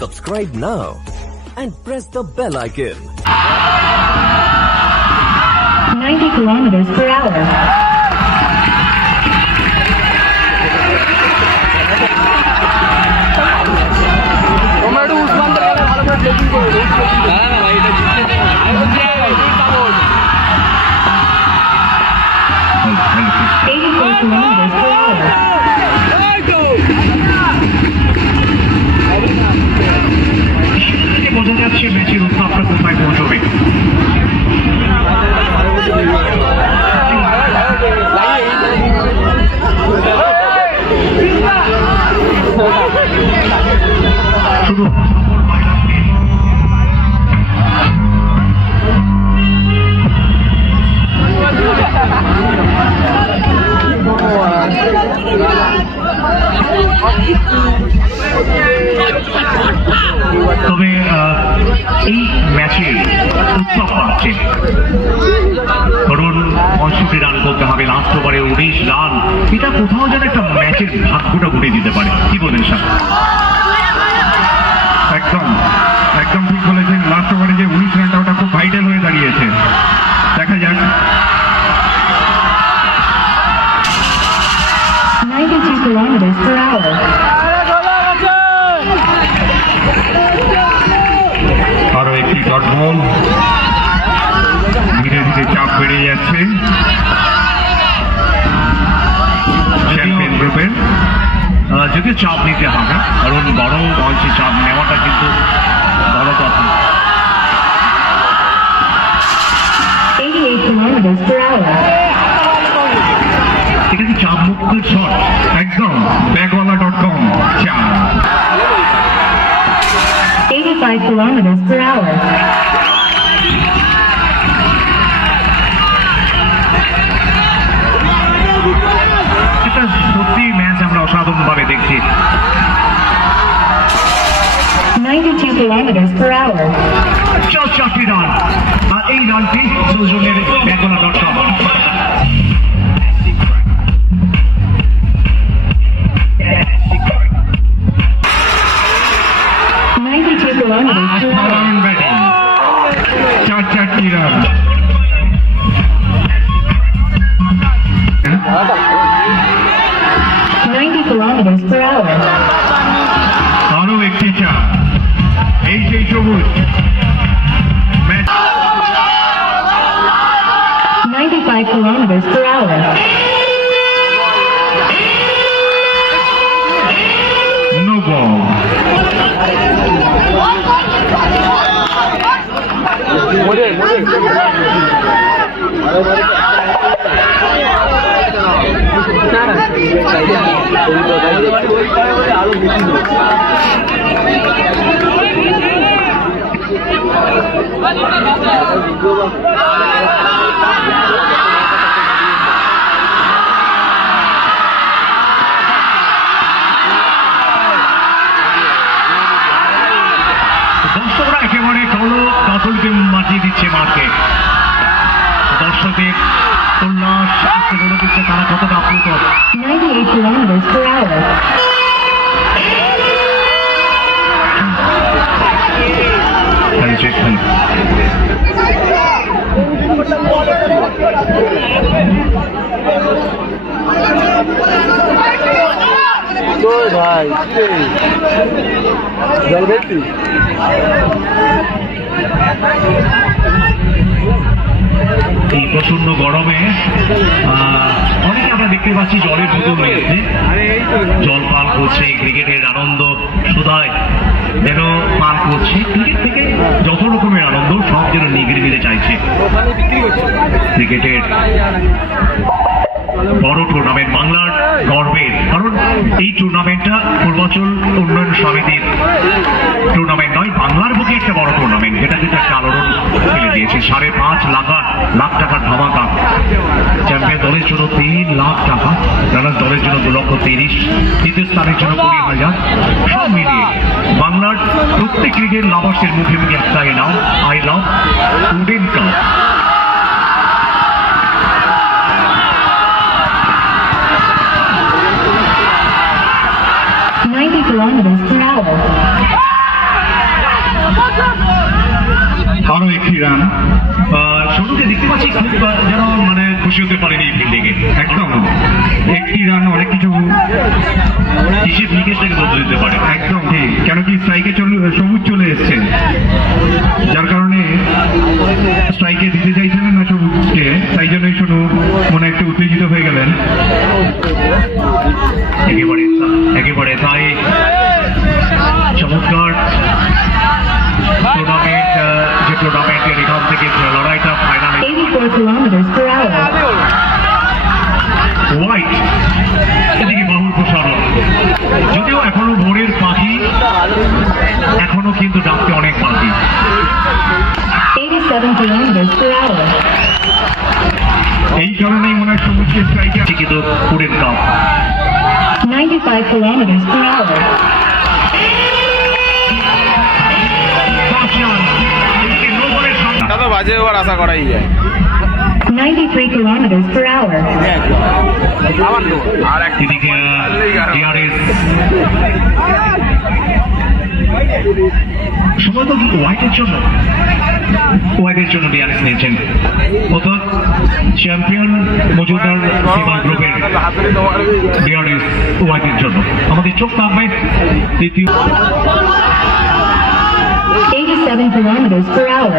Subscribe now and press the bell icon. 90 kilometers per hour. বোঝা যাচ্ছে ম্যাচের উত্তাপটা কোথায় পৌঁছবে। শুধু তবে এই ম্যাচে উত্তাপ বাড়ছে, ধরুন 65 রান করতে হবে, লাস্ট ওভারে 19 রান, এটা কোথাও যেন একটা ম্যাচের ভাগ্যটা ঘুরে দিতে পারে। কি বলেন স্যার? একদম একদম ঠিক বলেছেন। লাস্ট ওভারে যে 19 রানটা ওটা খুব ভাইটাল হয়ে দাঁড়িয়েছে। দেখা যাক। 92 kilometers per hour. আরো একটি ডট বল, ধীরে ধীরে চাপ বেড়ে যাচ্ছে চ্যাম্পিয়ন গ্রুপের। যদিও চাপ নিতে হবে, কারণ বড় বয়সে চাপ নেওয়াটা কিন্তু বড় কথা। 88 kilometers per hour. এটা কি চাপ মুক্ত শট? একদম ব্যাগওয়ালা.com চাপ। 85 kilometers per hour. এটা সত্যি ম্যাচ আমরা অসাধারণ ভাবে দেখছি। 92 kilometers per hour. 4টি রান, আর এই রানটি সৌজন্যের ব্যাগওয়ালা.com। 92 kilometers per hour. চারটি রান। 90 kilometers per hour. আরো একটি চার। এই সেই সবুজ 95 kilometers per hour. No ball. দর্শকরা একেবারে কাতলকে মাটিয়ে দিচ্ছে মাঠে। দর্শকের উল্লাস আজকে বলে দিচ্ছে তারা কতটা আপ্লুত। 98 kilometers per hour. ভাই জল ভর্তি। এই প্রচন্ড গরমে অনেকে আমরা দেখতে পাচ্ছি জলের বোতল নিয়েছে, জল পান করছে, ক্রিকেটের আনন্দ সুদায় যেন পান করছে। ক্রিকেট থেকে যত রকমের আনন্দ সব যেন নিগড়ে নিতে চাইছে। ক্রিকেটের বড় টুর্নামেন্ট, বাংলার গর্বের, কারণ এই টুর্নামেন্টটা পূর্বাঞ্চল উন্নয়ন সমিতির টুর্নামেন্ট নয়, বাংলার বুকে একটা বড় টুর্নামেন্ট, যেটা কিন্তু একটা আলোড়ন ফেলে দিয়েছে। 5.5 লাখ টাকার ধামাকা, চ্যাম্পিয়ন দলের জন্য 3 লাখ টাকা, রানার দলের জন্য 2,30,000, তৃতীয় স্থানের জন্য 20,000। সব মিলিয়ে বাংলার প্রত্যেক ক্রিকেট লাভার্সের মুখে মুখে একটা নাম, I love wooden cup. 90 kilometers per hour. যেন মানে খুশি হতে পারেনি এই ফিল্ডিংয়ে। একদম একটি রান অনেক কিছু হিসেব নিকেশটাকে বদলে দিতে পারে। একদম ঠিক, কেন কি স্ট্রাইকে সবুজ চলে এসছে, যার কারণে স্ট্রাইকে দিতে চাইছিলেন না সবুজকে, তাই জন্যই শুনু মনে একটু উত্তেজিত হয়ে গেলেন। একেবারে তাই চমৎকার টুর্নামেন্ট, যে টুর্নামেন্টের এখান থেকে লড়াইটা ফাইনালে 84 kilometers per hour. হোয়াইট এদিকে বাহুর প্রসারণ, যদিও এখনো ভোরের পাখি, এখনো কিন্তু ডাকতে অনেক বাকি। 87 kilometers per hour. এই কারণেই মনে হয় সবুজকে স্ট্রাইকে কিন্তু পুরের কাপ 95 kilometers per hour. দাদা বাজে ওভার আশা করাই যায়। 93 kilometers per hour. আর এক এদিকে ডিআরএস সম্ভবত হোয়াইটের জন্য ডিআরএস নিয়েছেন, অর্থাৎ চ্যাম্পিয়ন মজুদার সেবা গ্রুপের ডিআরএস হোয়াইটের জন্য। আমাদের চোখ থাকবে দ্বিতীয় 87 kilometers per hour.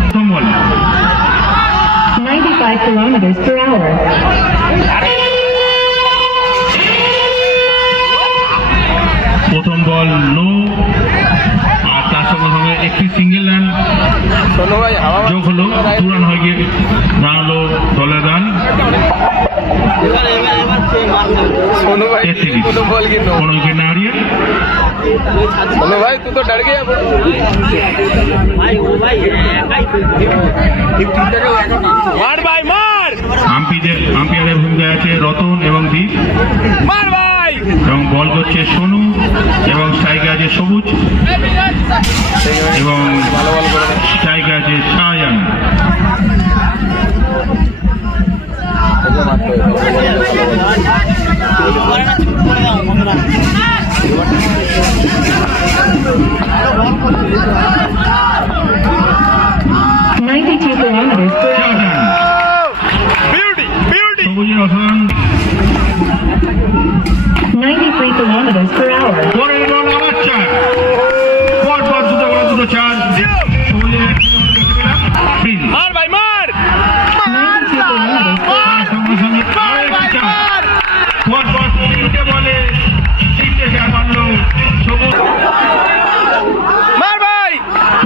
প্রথম বল 95 kilometers per hour. প্রথম বল নো, আর তার সঙ্গে সঙ্গে একটি সিঙ্গেল রান শোনো ভাই হাওয়া যোগ হলো, 2 রান হয়ে গিয়ে রান হলো দলের রান শোনো ভাই 33। কোনো বল কি নো কোনো উইকেট না হারিয়ে শোনো ভাই তুই তো ডর গিয়া মার ভাই মার আম্পায়ারের ভূমিকায় আছে রতন এবং দীপ, মার ভাই এবং বল করছে সোনু, এবং স্ট্রাইকে আছে সবুজ, এবং ভালো বল করে স্ট্রাইকে আছে Shahjahan. kilometers per hour. Beauty beauty সবুজের অসাধারণ 93 kilometers per hour. পরের বল আবার 4, পর পর দুটো 4, সবুজের তিন। মার ভাই মার 92 kilometers per hour. সঙ্গে সঙ্গে আরেকটি 4, পর পর 3টে বলে 3টে 4 মারল সবুজ। মার ভাই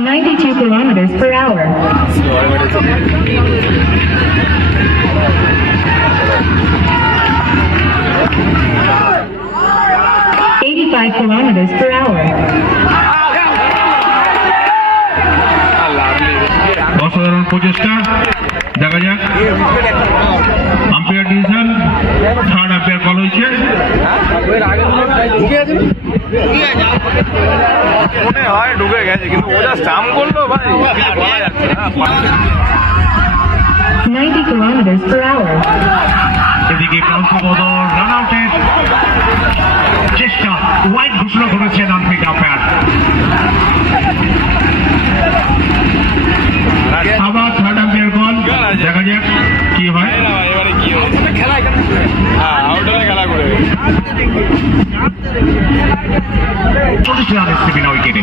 92 kilometers per hour. $85 kilometers per hour. অসাধারণ প্রচেষ্টা, দেখা যাক umpire decision, third umpire call হয়েছে। মনে হয় ঢুকে গেছে কিন্তু ও যা স্টাম্প করলো ভাই কিছু বলা যাচ্ছে না 90 kilometers per hour. এদিকে বদল রান আউটের চেষ্টা, হোয়াইট ঘোষণা করেছেন আম্পায়ার আম্পায়ার। আবার থার্ড আম্পায়ার কল, দেখা যাক কি হয়। এবারে কি হবে খেলা হ্যাঁ আউট হলে খেলা করে 40 রান এসছে বিনা উইকেটে।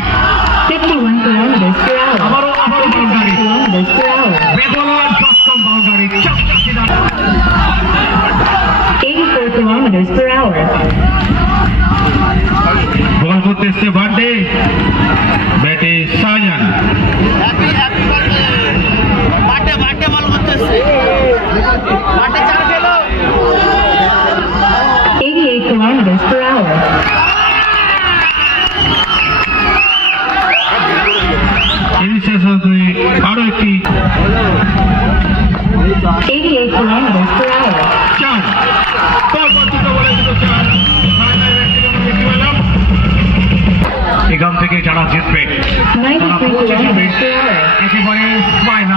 51 kilometers per hour. আবারও বাউন্ডারি, Kilometers per hour. বেদলার দশম বাউন্ডারি, চাপচাপি রান। 84 kilometers per hour. বল করতে এসছে বার্থডে, ব্যাটে শাহজাহান। 88 kilometers per hour. এর শেষ হতে আরো একটি 88 kilometers per hour. 4, পর পর দুটো বলে 4। এখান থেকে যারা জিতবে 93 kilometers per hour. একেবারে ফাইনাল।